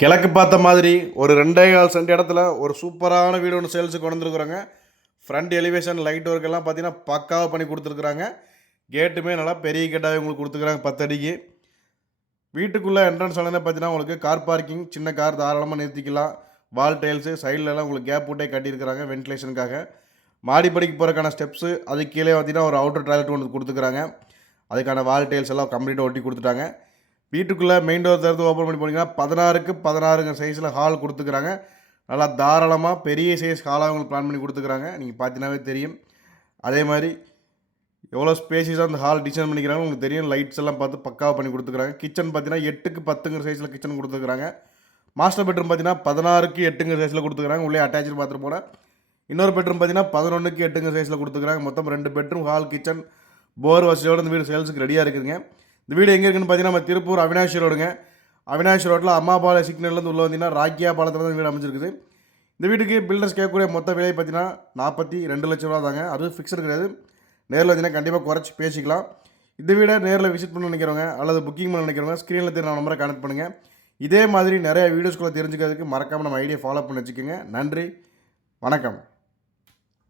கிழக்கு பார்த்த மாதிரி ஒரு 2.25 சென்ட் இடத்துல ஒரு சூப்பரான வீடு ஒன்று சேல்ஸுக்கு கொண்டு வந்துருக்குறாங்க. ஃப்ரண்ட் எலிவேஷன் லைட் ஒர்க் எல்லாம் பார்த்தீங்கன்னா பக்காவாக பண்ணி கொடுத்துருக்குறாங்க. கேட்டுமே நல்லா பெரிய கேட்டாகவே உங்களுக்கு கொடுத்துருக்குறாங்க 10 அடிக்கு. வீட்டுக்குள்ளே என்ட்ரன்ஸ் ஆனே பார்த்தீங்கன்னா உங்களுக்கு கார் பார்க்கிங், சின்ன கார் தாராளமாக நிறுத்திக்கலாம். வால் டைல்ஸு சைட்லலாம் உங்களுக்கு கேப் விட்டே கட்டியிருக்கிறாங்க வென்டிலேஷனுக்காக. மாடிப்படிக்கு போகிறக்கான ஸ்டெப்ஸு அதுக்கு கீழே பார்த்தீங்கன்னா ஒரு அவுட்டர் டாய்லெட் ஒன்று கொடுத்துருக்குறாங்க. அதுக்கான வால் டைல்ஸ் எல்லாம் கம்ப்ளீட்டாக ஒட்டி கொடுத்துட்டாங்க. வீட்டுக்குள்ளே மெயின் டோர் திறந்து ஓப்பன் பண்ணி போனீங்கன்னா 16க்கு 16 சைஸில் ஹால் கொடுத்துக்கிறாங்க. நல்லா தாராளமாக பெரிய சைஸ் ஹாலாக உங்களுக்கு பிளான் பண்ணி கொடுத்துக்கிறாங்க. நீங்கள் பார்த்தீங்கன்னாவே தெரியும். அதே மாதிரி எவ்வளோ ஸ்பேசியஸாக அந்த ஹால் டிசைன் பண்ணிக்கிறாங்க உங்களுக்கு தெரியும். லைட்ஸ் எல்லாம் பார்த்து பக்காவாக பண்ணி கொடுத்துக்கிறாங்க. கிச்சன் பார்த்தீங்கன்னா 8க்கு 10 சைஸில் கிச்சன் கொடுத்துக்கிறாங்க. மாஸ்டர் பெட்ரூம் பார்த்தீங்கன்னா 16க்கு 8 சைஸில் கொடுத்துக்கிறாங்க. உள்ளே அட்டாச்சு பாத்ரூம் போட. இன்னொரு பெட்ரூம் பார்த்தீங்கன்னா 11க்கு 8 சைஸில் கொடுத்துக்கிறாங்க. மொத்தம் 2 பெட்ரூம், ஹால், கிச்சன், போர் வசதியோடு இந்த வீடு சேல்ஸுக்கு ரெடியாக இருக்குதுங்க. இந்த வீடு எங்கே இருக்குன்னு பார்த்தீங்கன்னா நம்ம திருப்பூர் அவினாஷ் ரோடுங்க. அவினாஷ் ரோட்டில் அம்மாபாளைய சிக்னல்லேருந்து உள்ள வந்தீங்கன்னா ராக்கியா பாலத்தில் தான் வீடு அமைஞ்சிருக்குது. இந்த வீட்டுக்கு பில்டர்ஸ் கேட்கக்கூடிய மொத்த விலை பார்த்தீங்கன்னா 42 லட்ச ரூபா தாங்க. அது ஃபிக்ஸ்டு கிடையாது. நேரில் வந்தீங்கன்னா கண்டிப்பாக குறைச்சி பேசிக்கலாம். இந்த வீடை நேரில் விசிட் பண்ண நினைக்கிறவங்க அல்லது புக்கிங் பண்ண நினைக்கிறவங்க ஸ்க்ரீனில் தெரிஞ்ச நம்பரை கனெக்ட் பண்ணுங்கள். இதே மாதிரி நிறைய வீடியோஸ்குள்ளே தெரிஞ்சுக்கிறதுக்கு மறக்காமல் நம்ம ஐடியா ஃபாலோ பண்ணி வச்சுக்கோங்க. நன்றி, வணக்கம்.